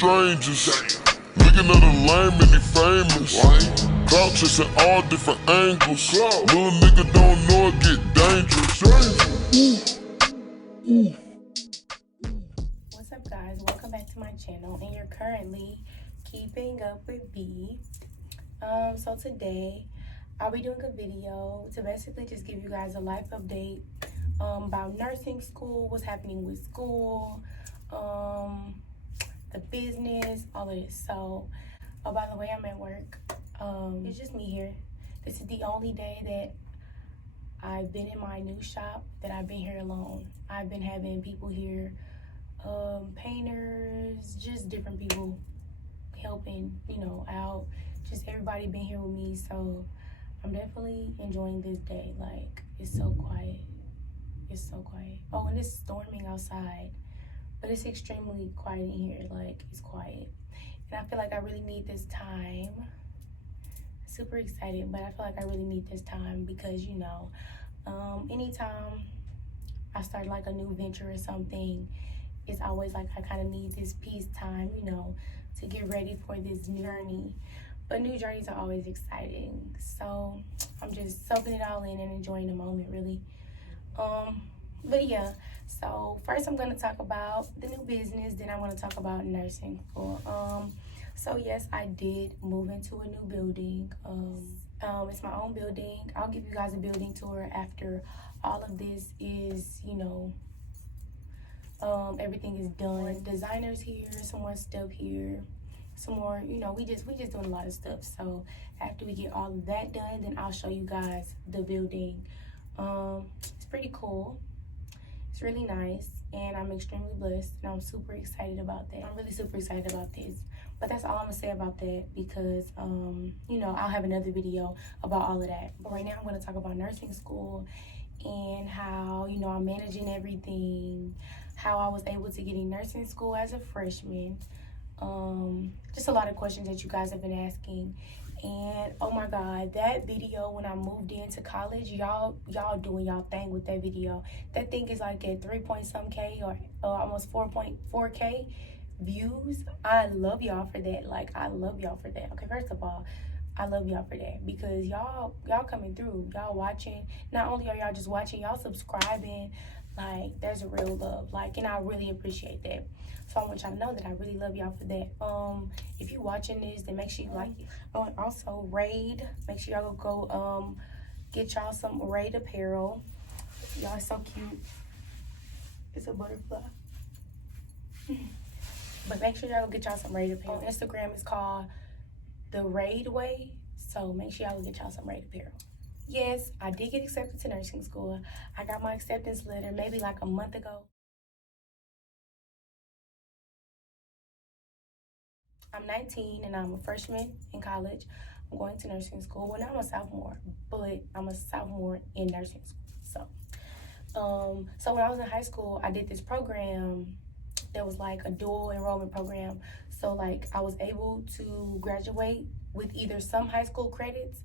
strangers. Nigga know the lame and he famous. Clout chasing all different angles. Little nigga don't know it get dangerous. What's up, guys? Welcome back to my channel, and you're currently keeping up with B. So today I'll be doing a video to basically just give you guys a life update about nursing school, what's happening with school, the business, all of this. So, oh, by the way, I'm at work. It's just me here. This is the only day that I've been in my new shop that I've been here alone. I've been having people here, painters, just different people helping, out. Just everybody been here with me, so I'm definitely enjoying this day. Like, it's so quiet. It's so quiet. Oh, and it's storming outside, but it's extremely quiet in here. Like, it's quiet. And I feel like I really need this time. Super excited, but I feel like I really need this time because, anytime I start like a new venture or something, it's always like I kind of need this peace time, to get ready for this journey. But new journeys are always exciting. So I'm just soaking it all in and enjoying the moment, really. But yeah, so first I'm going to talk about the new business, then I want to talk about nursing school. So yes, I did move into a new building. It's my own building. I'll give you guys a building tour after all of this is, everything is done. Designers here, some more stuff here, some more, we just doing a lot of stuff. So after we get all of that done, then I'll show you guys the building. It's pretty cool. It's really nice, and I'm extremely blessed, and I'm super excited about that. I'm really super excited about this. But that's all I'm gonna say about that because, I'll have another video about all of that. But right now I'm gonna talk about nursing school and how, I'm managing everything, how I was able to get in nursing school as a freshman. Just a lot of questions that you guys have been asking. And oh my God, that video when I moved into college, y'all doing y'all thing with that video. That thing is like at 3-point-some K or almost 4.4K views. I love y'all for that. Like, I love y'all for that. Okay, first of all, I love y'all for that because y'all coming through, y'all watching. Not only are y'all just watching, y'all subscribing. Like, there's a real love, like, and I really appreciate that. So I want y'all to know that I really love y'all for that. If you watching this, then make sure you like it. Oh, and also Raid, make sure y'all go get y'all some Raid apparel. Y'all are so cute. It's a butterfly. But make sure y'all go get y'all some Raid apparel. Instagram is called The Raid Way, so make sure y'all go get y'all some Raid apparel. Yes, I did get accepted to nursing school. I got my acceptance letter maybe like a month ago. I'm 19 and I'm a freshman in college. I'm going to nursing school. Well, now I'm a sophomore, but I'm a sophomore in nursing school. So when I was in high school, I did this program that was like a dual enrollment program. So like I was able to graduate with either some high school credits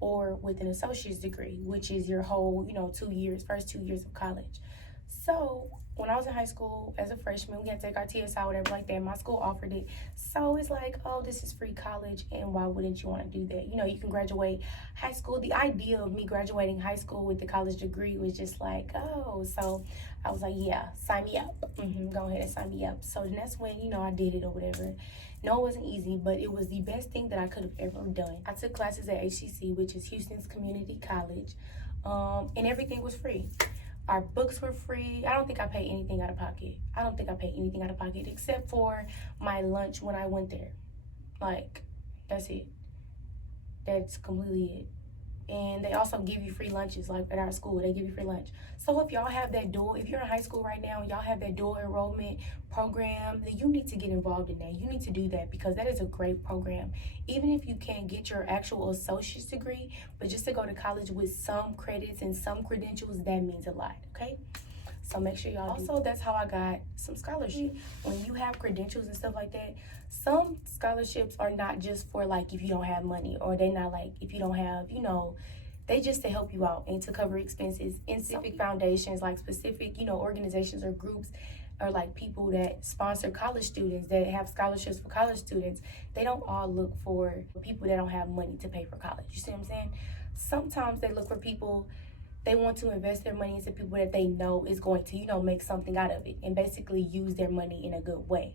or with an associate's degree, which is your whole, first 2 years of college. So when I was in high school as a freshman, we had to take our TSI, whatever like that. My school offered it. So it's like, oh, this is free college, and why wouldn't you want to do that? You can graduate high school. The idea of me graduating high school with the college degree was just like, oh. So I was like, yeah, sign me up. Go ahead and sign me up. So then that's when, I did it or whatever. No, it wasn't easy, but it was the best thing that I could have ever done. I took classes at HCC, which is Houston's Community College, and everything was free. Our books were free. I don't think I paid anything out of pocket. Except for my lunch when I went there. Like, that's it. That's completely it. And they also give you free lunches, like at our school, they give you free lunch. So if y'all have that if you're in high school right now and y'all have that dual enrollment program, then you need to get involved in that. You need to do that because that is a great program. Even if you can't get your actual associate's degree, but just to go to college with some credits and some credentials, that means a lot, okay? So make sure y'all also, that's how I got some scholarship. When you have credentials and stuff like that, some scholarships are not just for like if you don't have money, or they're not like if you don't have, they just to help you out and to cover expenses in specific foundations, like specific, organizations or groups or like people that sponsor college students, that have scholarships for college students, they don't all look for people that don't have money to pay for college. You see what I'm saying? Sometimes they look for people, they want to invest their money into people that they know is going to, make something out of it and basically use their money in a good way.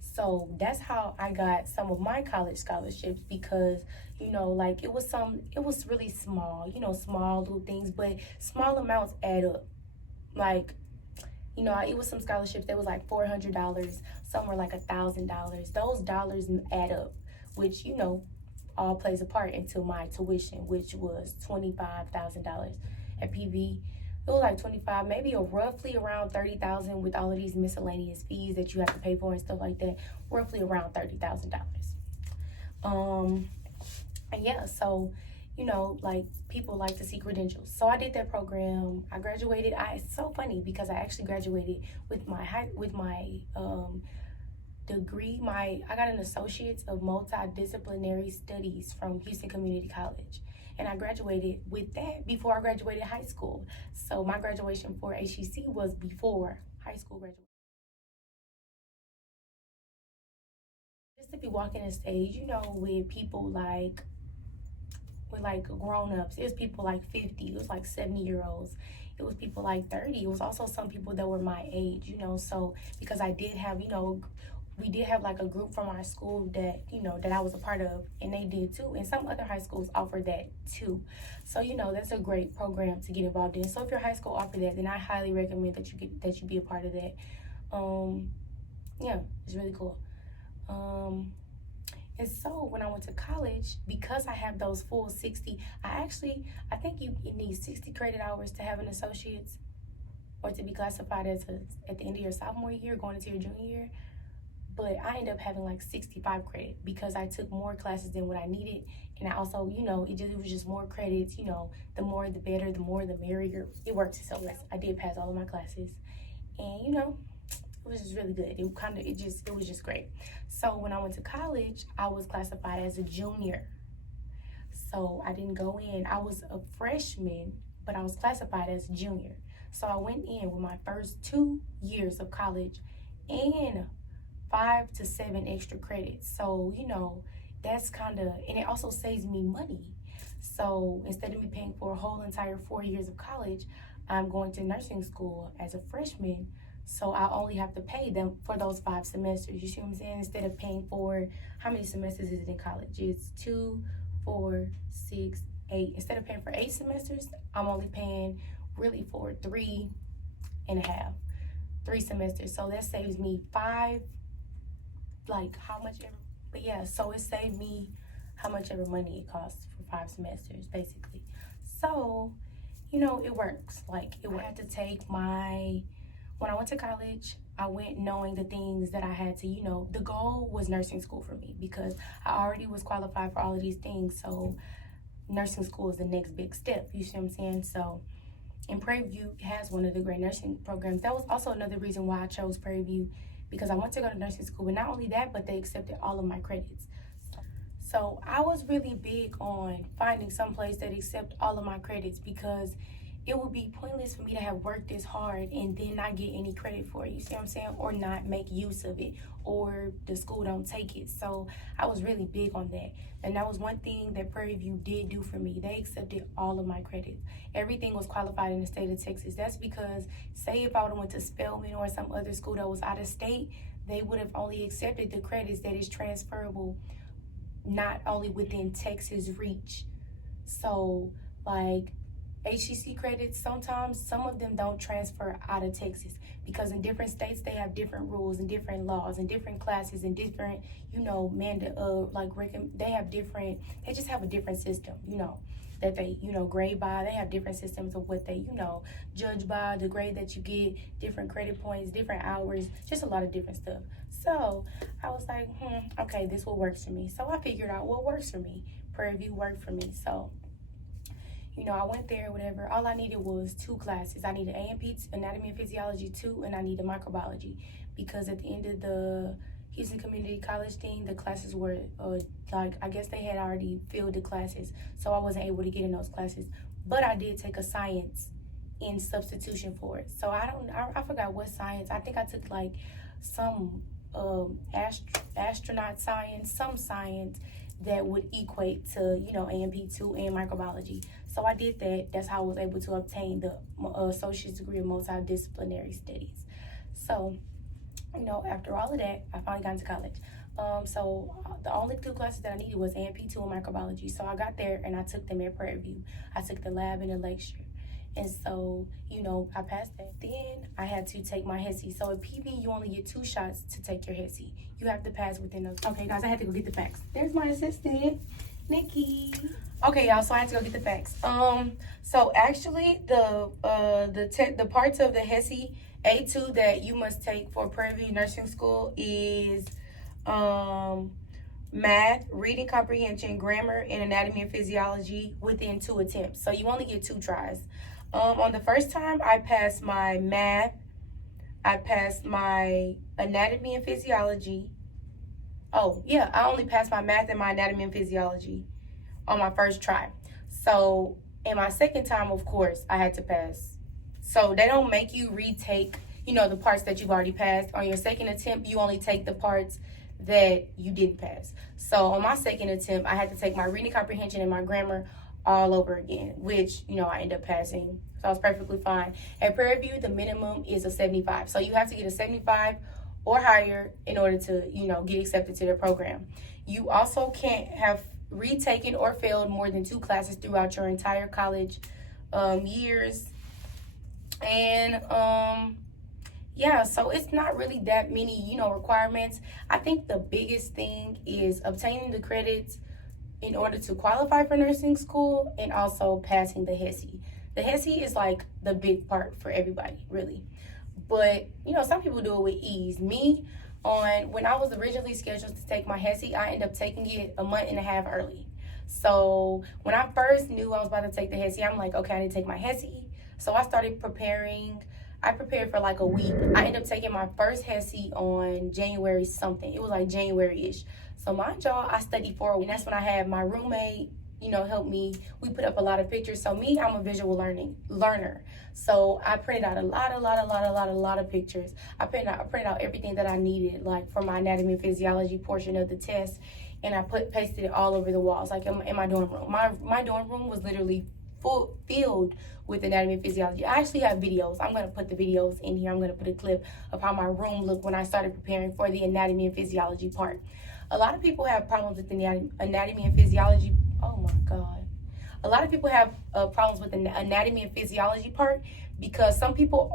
So that's how I got some of my college scholarships, because, like it was really small, small little things, but small amounts add up. Like, it was some scholarships that was like $400, some were like $1,000. Those dollars add up, which, all plays a part into my tuition, which was $25,000 at PV. It was like 25, maybe roughly around 30,000 with all of these miscellaneous fees that you have to pay for and stuff like that. Roughly around $30,000. And yeah, so like people like to see credentials. So I did that program. I graduated. It's so funny because I actually graduated with my degree. I got an associate's of multidisciplinary studies from Houston Community College. And I graduated with that before I graduated high school. So my graduation for HEC was before high school graduation. Just to be walking the stage, with people with like grown-ups. It was people like 50, it was like 70-year-olds, it was people like 30. It was also some people that were my age, so because I did have, we did have like a group from our school that, that I was a part of, and they did too, and some other high schools offered that too. So, that's a great program to get involved in. So if your high school offered that, then I highly recommend that you be a part of that. Yeah, it's really cool. And so when I went to college, because I have those full 60, I think you need 60 credit hours to have an associate's, or to be classified as at the end of your sophomore year, going into your junior year. But I ended up having like 65 credit because I took more classes than what I needed. And I also, it was just more credits, the more the better, the more the merrier. It worked so well. I did pass all of my classes. And, it was just really good. It was just great. So when I went to college, I was classified as a junior. So I didn't go in. I was a freshman, but I was classified as junior. So I went in with my first 2 years of college and 5 to 7 extra credits. So, that's and it also saves me money. So instead of me paying for a whole entire 4 years of college, I'm going to nursing school as a freshman. So I only have to pay them for those 5 semesters. You see what I'm saying? Instead of paying for, how many semesters is it in college? It's 2, 4, 6, 8. Instead of paying for 8 semesters, I'm only paying really for 3.5. 3 semesters. So that saves me 5, like how much ever. But yeah, so it saved me how much ever money it costs for 5 semesters, basically. So, it works. Like, I had to take when I went to college, I went knowing the things that I had to, the goal was nursing school for me because I already was qualified for all of these things. So nursing school is the next big step. You see what I'm saying? So, and Prairie View has one of the great nursing programs. That was also another reason why I chose Prairie View, because I went to go to nursing school. But not only that, but they accepted all of my credits. So I was really big on finding some place that accept all of my credits, because it would be pointless for me to have worked this hard and then not get any credit for it, you see what I'm saying? Or not make use of it, or the school don't take it. So I was really big on that. And that was one thing that Prairie View did do for me. They accepted all of my credits. Everything was qualified in the state of Texas. That's because, say if I would have went to Spelman or some other school that was out of state, they would have only accepted the credits that is transferable, not only within Texas reach. So like HCC credits, sometimes some of them don't transfer out of Texas, because in different states they have different rules and different laws and different classes and different, they just have a different system, that they, grade by. They have different systems of what they, judge by, the grade that you get, different credit points, different hours, just a lot of different stuff. So I was like, okay, this will work for me. So I figured out what works for me. Prairie View worked for me. So, I went there, whatever. All I needed was 2 classes. I needed A&P, Anatomy and Physiology 2, and I needed Microbiology, because at the end of the Houston Community College thing, the classes were, I guess they had already filled the classes, so I wasn't able to get in those classes. But I did take a science in substitution for it. So I forgot what science. I think I took like some astronaut science, some science that would equate to, you know, AMP2 and microbiology. So I did that. That's how I was able to obtain the associate's degree in multidisciplinary studies. So, you know, after all of that, I finally got into college. So the only 2 classes that I needed was AMP2 and microbiology. So I got there and I took them at Prairie View. I took the lab and the lecture. And so, you know, I passed that. Then I had to take my hesi. So at PV, you only get 2 shots to take your hesi. You have to pass within those. Okay, guys, I had to go get the facts. There's my assistant, Nikki. Okay, y'all, so I had to go get the facts. So actually, the parts of the hesi A2 that you must take for Prairie View Nursing School is math, reading comprehension, grammar, and anatomy and physiology within 2 attempts. So you only get 2 tries. On the first time, I passed my math, I passed my anatomy and physiology. Oh, yeah, I only passed my math and my anatomy and physiology on my first try. So in my second time, of course, I had to pass. So they don't make you retake, you know, the parts that you've already passed. On your second attempt, you only take the parts that you didn't pass. So on my second attempt, I had to take my reading comprehension and my grammar all over again, which, you know, I ended up passing. So I was perfectly fine. At Prairie View, the minimum is a 75. So you have to get a 75 or higher in order to, you know, get accepted to their program. You also can't have retaken or failed more than 2 classes throughout your entire college years. And yeah, so it's not really that many, you know, requirements. I think the biggest thing is obtaining the credits in order to qualify for nursing school and also passing the hesi. The hesi is like the big part for everybody, really. But, you know, some people do it with ease. Me, when I was originally scheduled to take my hesi, I ended up taking it a month and a half early. So when I first knew I was about to take the hesi, I'm like, okay, I need to take my hesi. So I started preparing. I prepared for like a week. I ended up taking my first hesi on January something. It was like January-ish. So mind y'all, I studied for a week. And that's when I had my roommate, you know, help me. We put up a lot of pictures. So me, I'm a visual learner. So I printed out a lot of pictures. I printed out everything that I needed, like for my anatomy and physiology portion of the test. And I pasted it all over the walls, like in my dorm room. My dorm room was literally filled with anatomy and physiology. I actually have videos. I'm going to put the videos in here. I'm going to put a clip of how my room looked when I started preparing for the anatomy and physiology part. A lot of people have problems with the anatomy and physiology. Oh my God. A lot of people have problems with the anatomy and physiology part because some people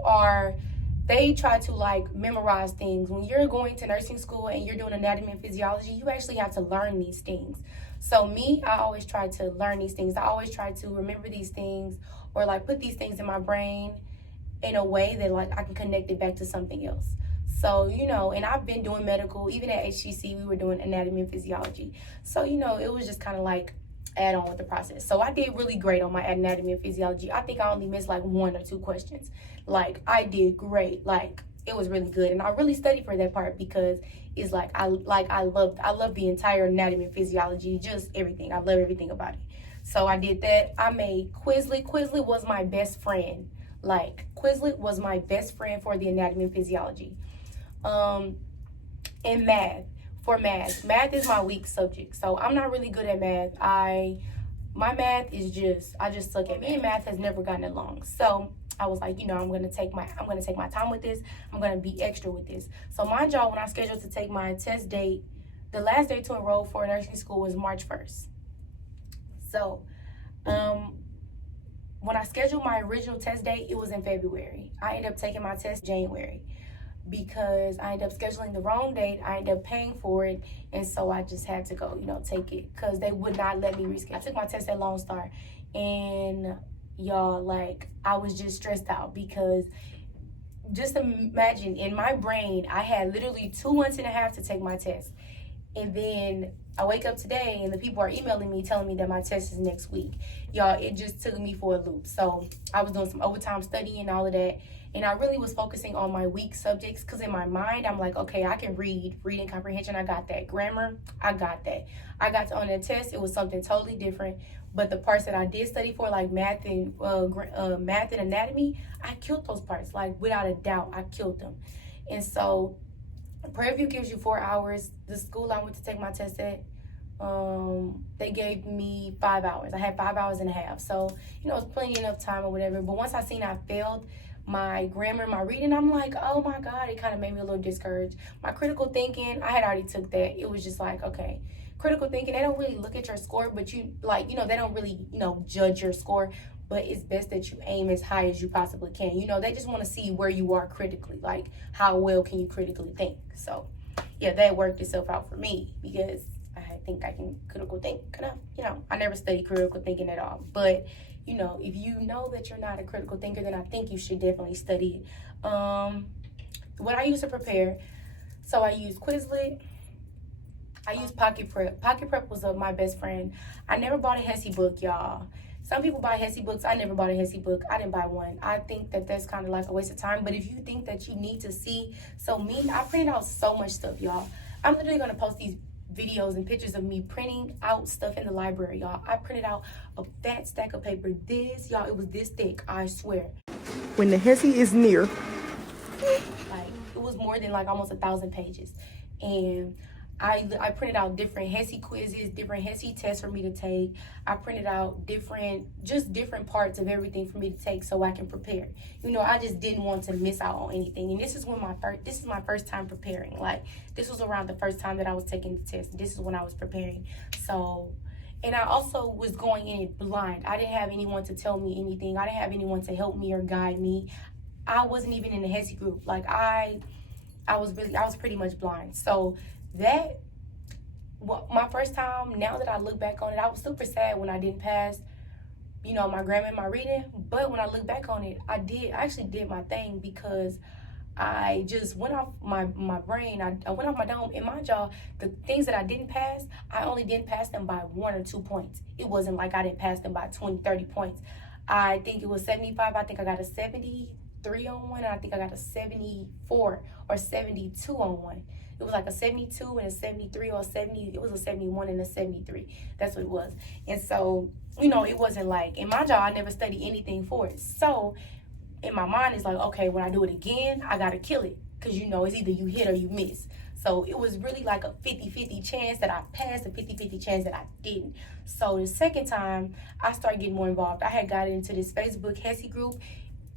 they try to like memorize things. When you're going to nursing school and you're doing anatomy and physiology, you actually have to learn these things. So me, I always try to learn these things. I always try to remember these things or like put these things in my brain in a way that like I can connect it back to something else. So, you know, and I've been doing medical, even at HCC, we were doing anatomy and physiology. So, you know, it was just kind of like add on with the process. So I did really great on my anatomy and physiology. I think I only missed like 1 or 2 questions. Like I did great. Like it was really good. And I really studied for that part because it's like I love the entire anatomy and physiology, just everything. I love everything about it. So I did that. I made Quizlet. Quizlet was my best friend. Like Quizlet was my best friend for the anatomy and physiology. And math. For math is my weak subject. So I'm not really good at math. My math is I just suck at. Me and math has never gotten along. So I was like, you know, I'm gonna take my time with this. I'm gonna be extra with this. So mind y'all, when I scheduled to take my test date, the last day to enroll for nursing school was March 1st. So when I scheduled my original test date, it was in February. I ended up taking my test in January because I ended up scheduling the wrong date. I ended up paying for it, and so I just had to go, you know, take it because they would not let me reschedule. I took my test at Lone Star, and y'all, like, I was just stressed out because just imagine, in my brain, I had literally 2 months and a half to take my test. And then I wake up today and the people are emailing me telling me that my test is next week. Y'all, it just took me for a loop. So I was doing some overtime studying and all of that. And I really was focusing on my weak subjects because in my mind, I'm like, okay, I can reading comprehension, I got that. Grammar, I got that. I got to on the test, it was something totally different. But the parts that I did study for, like math and anatomy, I killed those parts. Like without a doubt, I killed them. And so Prairie View gives you 4 hours. The school I went to take my test at, they gave me 5 hours. I had 5 hours and a half. So, you know, it was plenty enough time or whatever. But once I seen I failed my grammar, my reading, I'm like, oh my God, it kind of made me a little discouraged. My critical thinking, I had already took that. It was just like, okay, critical thinking, they don't really look at your score, but you like, you know, they don't really, you know, judge your score. But it's best that you aim as high as you possibly can. You know, they just want to see where you are critically, like how well can you critically think. So, yeah, that worked itself out for me because I think I can critical think. You know, I never studied critical thinking at all. But, you know, if you know that you're not a critical thinker, then I think you should definitely study it. What I use to prepare, so I use Quizlet. I use Pocket Prep. Pocket Prep was my best friend. I never bought a hesi book, y'all. Some people buy hesi books. I never bought a hesi book. I didn't buy one. I think that that's kind of like a waste of time. But if you think that you need to see, so me, I printed out so much stuff, y'all. I'm literally going to post these videos and pictures of me printing out stuff in the library, y'all. I printed out a fat stack of paper. This, y'all, it was this thick, I swear. When the hesi is near. Like, it was more than like almost 1,000 pages. And I printed out different hesi quizzes, different hesi tests for me to take. I printed out different parts of everything for me to take so I can prepare. You know, I just didn't want to miss out on anything. And this is my first time preparing. Like, this was around the first time that I was taking the test. This is when I was preparing. So, and I also was going in it blind. I didn't have anyone to tell me anything. I didn't have anyone to help me or guide me. I wasn't even in the hesi group. Like, I was pretty much blind. So my first time, now that I look back on it, I was super sad when I didn't pass, you know, my grammar and my reading. But when I look back on it, I actually did my thing because I just went off my brain. I went off my dome. In my jaw, the things that I didn't pass, I only didn't pass them by 1 or 2 points. It wasn't like I didn't pass them by 20, 30 points. I think it was 75. I think I got a 73 on one, and I think I got a 74 or 72 on one. It was like a 72 and a 73 or a 70. It was a 71 and a 73. That's what it was. And so, you know, it wasn't like, in my job, I never studied anything for it. So, in my mind, it's like, okay, when I do it again, I got to kill it. Because, you know, it's either you hit or you miss. So, it was really like a 50-50 chance that I passed, a 50-50 chance that I didn't. So, the second time, I started getting more involved. I had got into this Facebook hesi group.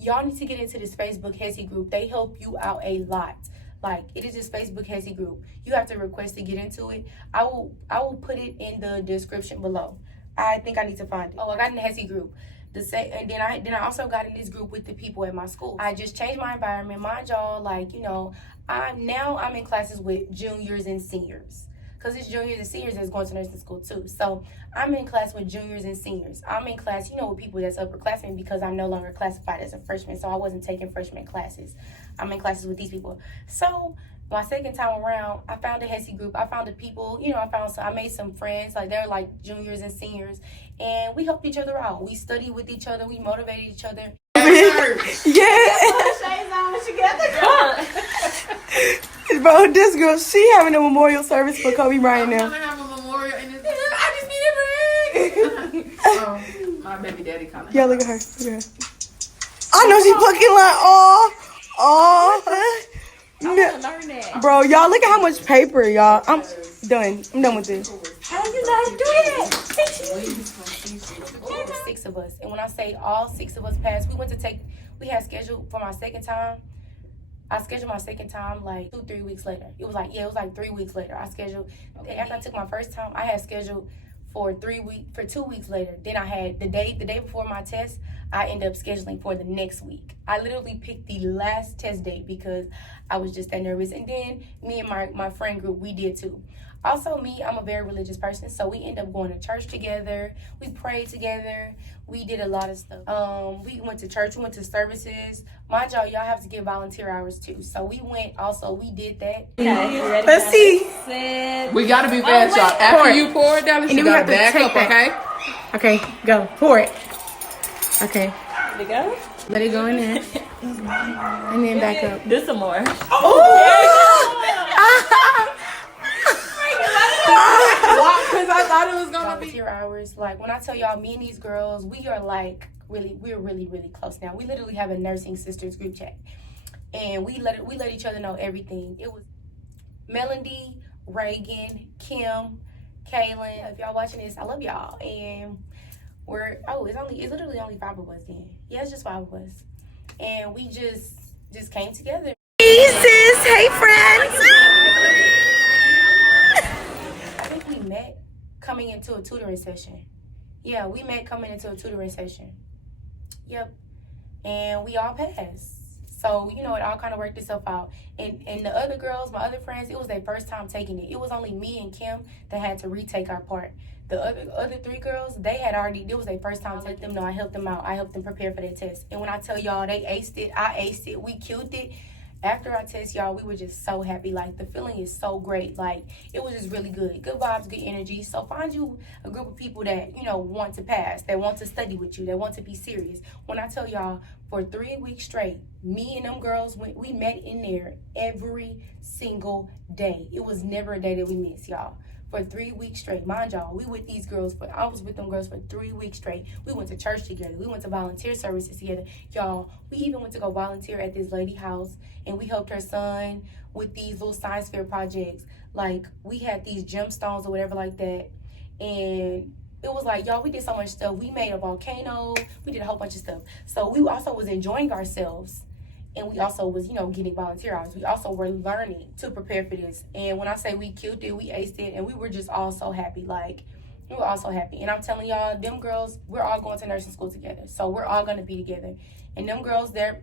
Y'all need to get into this Facebook hesi group. They help you out a lot. Like, it is this Facebook hesi group. You have to request to get into it. I will put it in the description below. I think I need to find it. Oh, I got in the hesi group. And then I also got in this group with the people at my school. I just changed my environment, my job. Like, you know, I'm in classes with juniors and seniors. Because it's juniors and seniors that's going to nursing school too. So I'm in class with juniors and seniors. I'm in class, you know, with people that's upperclassmen because I'm no longer classified as a freshman. So I wasn't taking freshman classes. I'm in classes with these people. So my second time around, I found a hesi group. I found the people, you know, I made some friends. Like, they're like juniors and seniors. And we helped each other out. We studied with each other. We motivated each other. Bro, this girl, she having a memorial service for Kobe Bryant now. I'm gonna have a memorial in this. I just need a break. My baby daddy kind of. Yeah, look at her. I know she fucking like, learn that. Bro, y'all, look at how much paper, y'all. I'm done. I'm done with this. How you know how to do that? There were 6 of us. And when I say all 6 of us passed, we had scheduled for my second time. I scheduled my second time like 2-3 weeks later. It was like 3 weeks later. I scheduled, after I took my first time, I had scheduled for 2 weeks later. Then I had the day before my test, I ended up scheduling for the next week. I literally picked the last test date because I was just that nervous. And then me and my friend group, we did too. Also, I'm a very religious person, so we end up going to church together. We prayed together. We did a lot of stuff. We went to church. We went to services. Mind y'all have to get volunteer hours too. So we went. Also, we did that. Okay, you ready? Let's see. We gotta be fast, y'all. After you pour it down, you gotta back up, okay? Okay, go. Pour it. Okay. Let it go. Let it go in there. And then back up. Do some more. Because I thought it was gonna be. Volunteer hours. Like when I tell y'all, me and these girls, we're really close now. We literally have a nursing sisters group chat, and we let each other know everything. It was Melody, Reagan, Kim, Kaylin. If y'all watching this, I love y'all. And it's literally only 5 of us then. Yeah, it's just 5 of us, and we just came together. Hey sis, hey friends. I think we met coming into a tutoring session. Yeah, we met coming into a tutoring session. Yep. And we all passed. So, it all kind of worked itself out. And the other girls, my other friends, it was their first time taking it. It was only me and Kim that had to retake our part. The other 3 girls, it was their first time. I let them know, I helped them out. I helped them prepare for their test. And when I tell y'all they aced it, I aced it, we killed it. After our test, y'all, we were just so happy. Like, the feeling is so great. Like, it was just really good. Good vibes, good energy. So find you a group of people that, want to pass, that want to study with you, that want to be serious. When I tell y'all, for 3 weeks straight, me and them girls, we met in there every single day. It was never a day that we missed, y'all. For 3 weeks straight. Mind y'all, I was with them girls for 3 weeks straight. We went to church together. We went to volunteer services together. Y'all, we even went to go volunteer at this lady house, and we helped her son with these little science fair projects. Like, we had these gemstones or whatever like that. And it was like, y'all, we did so much stuff. We made a volcano. We did a whole bunch of stuff. So we also was enjoying ourselves. And we also was, getting volunteer hours. We also were learning to prepare for this. And when I say we killed it, we aced it, and we were just all so happy. Like, we were all so happy. And I'm telling y'all, them girls, we're all going to nursing school together. So we're all going to be together. And them girls, they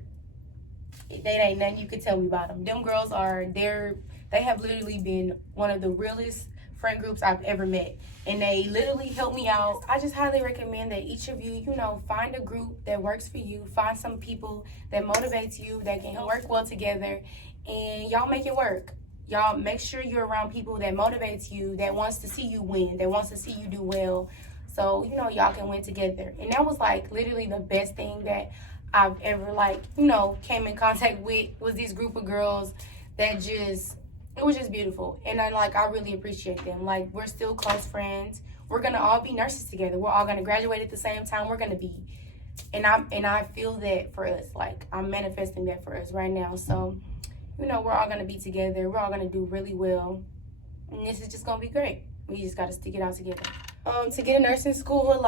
ain't nothing you could tell me about them. Them girls they have literally been one of the realest friend groups I've ever met. And they literally helped me out. I just highly recommend that each of you, find a group that works for you. Find some people that motivates you, that can work well together. And y'all make it work. Y'all make sure you're around people that motivates you, that wants to see you win, that wants to see you do well. So, y'all can win together. And that was literally the best thing that I've ever came in contact with, was this group of girls that it was just beautiful. And I really appreciate them. Like, we're still close friends. We're gonna all be nurses together. We're all gonna graduate at the same time. We're gonna be, and I feel that for us. Like, I'm manifesting that for us right now. So, we're all gonna be together. We're all gonna do really well. And this is just gonna be great. We just gotta stick it out together. To get a nursing school,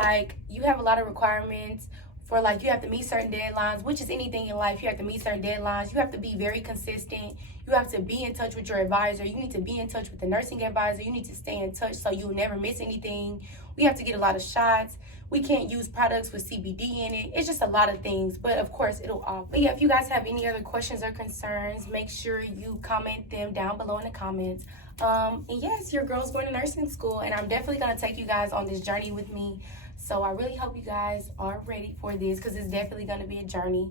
you have a lot of requirements. For you have to meet certain deadlines, which is anything in life. You have to meet certain deadlines. You have to be very consistent. You have to be in touch with your advisor. You need to be in touch with the nursing advisor. You need to stay in touch so you'll never miss anything. We have to get a lot of shots. We can't use products with CBD in it. It's just a lot of things, but of course it'll all. But yeah, if you guys have any other questions or concerns, make sure you comment them down below in the comments. And yes, your girl's going to nursing school, and I'm definitely gonna take you guys on this journey with me. So I really hope you guys are ready for this, because it's definitely going to be a journey.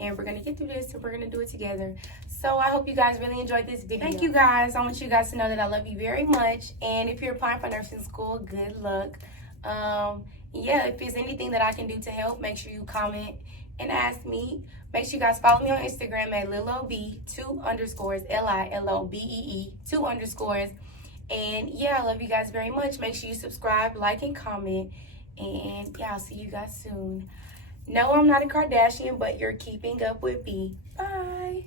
And we're going to get through this, and we're going to do it together. So I hope you guys really enjoyed this video. Thank you guys. I want you guys to know that I love you very much. And if you're applying for nursing school, good luck. Yeah, if there's anything that I can do to help, make sure you comment and ask me. Make sure you guys follow me on Instagram at lilob, 2 underscores, LILOBEE, 2 underscores. And yeah, I love you guys very much. Make sure you subscribe, like, and comment. And yeah, I'll see you guys soon. No, I'm not a Kardashian, but you're keeping up with me. Bye.